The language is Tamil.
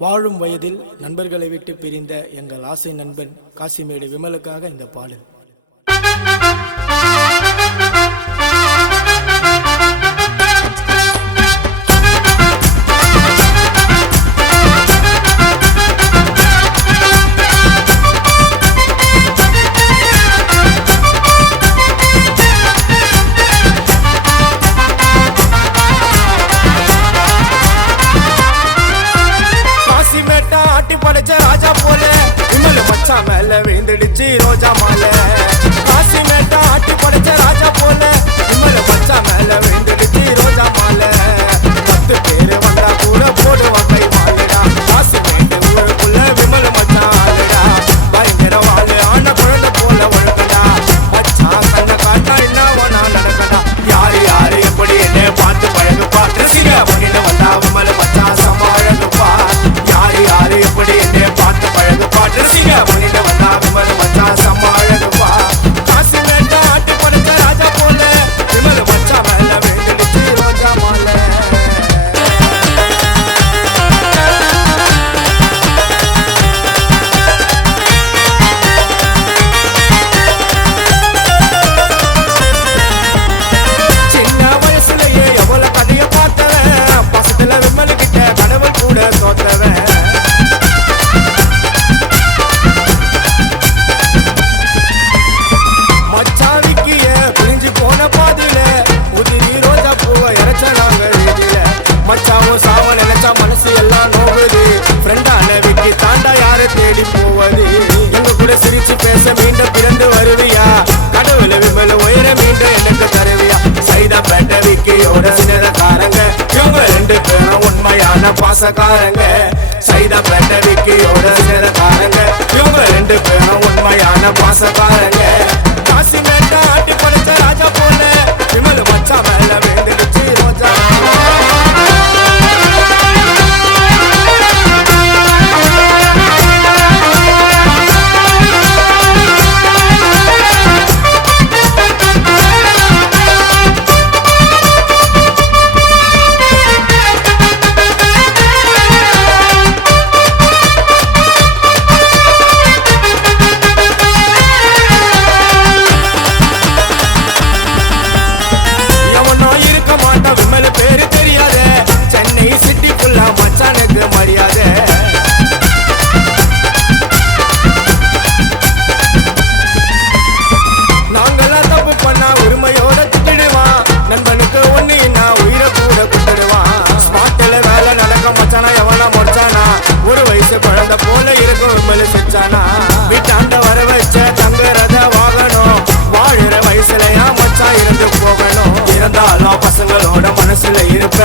வாழும் வயதில் நண்பர்களை விட்டு பிரிந்த எங்கள் ஆசை நண்பன் காசிமேடு விமலுக்காக இந்த பாடல். ராஜா போல விமல் மச்சா மேல விழுந்துடுச்சு ரோஜா மாலை. காசி மேட்டா ஆட்டி படைச்ச ராஜா போல விமல் மச்சா மேல விழுந்துடுச்சு ரோஜா மாலை. 10 பேரு வந்தா கூட போடுவான் கை மாலைடா. காசி மேட்டு ஊருக்குள்ள விமல் மச்சா ஆளுடா. பயங்கர வாழு ஆன குழந்தை போல ஒழுங்கடா. மச்சா கண்ண காட்டா என்ன வேணா நடக்கடா. யாரு யாரு எப்படி என்ன பார்த்து பழகுப்பா. ரசிக பண்ணிட்டு வந்தா விமல் மச்சா சமாழகுப்பா. யாரு யாரு எப்படி என்ன பார்த்து பழகுப்பா. ரசிக பண்ணிட்டு வந்தா விமல் மச்சா சமாழகுப்பா. காசி மேட்டா ஆட்டி படைச்ச ராஜா போல விமல் மச்சா மேல விழுந்துடுச்சு ரோஜா மாலை. சின்ன வயசுலயே எவ்வளவு கதைய பார்த்தவன். பசத்துல விமல் கிட்ட கடவுள் கூட தோத்தவன். மச்சாவிக்கிய பிரிஞ்சு போன பாதியில உதிரி ரோஜா பூவை இறைச்சாங்க வீதியில. மச்சாவும் சாவ நினைச்சா மனசு எல்லாம் நோகுது. ஃப்ரெண்டான விக்கி தாண்டா யாரை தேடி போவது. எங்க கூட சிரிச்சு பேச மீண்டும் பிறந்து வருவியா. கடவுள விமல் உயர மீண்டும் எனக்கு தருவியா. சைதா பேட்ட விக்கியோட சின்னதக்காரங்க இவங்க 2 பேரும் உண்மையான பாசக்காரங்க. சைதா பேட்ட விக்கியோட சின்னதக்காரங்க இவங்க 2 பேரும் உண்மையான பாசக்காரங்க. காசி மேட்டா ஆட்டி படைச்ச ராஜா போல விமல் மச்சா மேல விழுந்துடுச்சு ரோஜா. விமல் பேரு தெரியாத சென்னை சிட்டிக்குள்ள மச்சானுக்கு மரியாதை. நாங்கெல்லாம் தப்பு பண்ணா உரிமையோட திட்டிடுவான். நண்பனுக்கு ஒண்ணு நான் உயிரை கூட குட்டிடுவான். ஸ்பாட்டில் வேலை நடக்க மச்சானா எவனா முடிச்சானா. ஒரு வயசு குழந்தை போல இருக்கும் விமல் சிச்சானா. வீட்டாண்ட வர வச்ச தங்குறத வாங்கணும். வாழுற வயசுலயா மச்சா இருந்து போகணும். இருந்தாலும் பசங்களோட மனசுல இருப்ப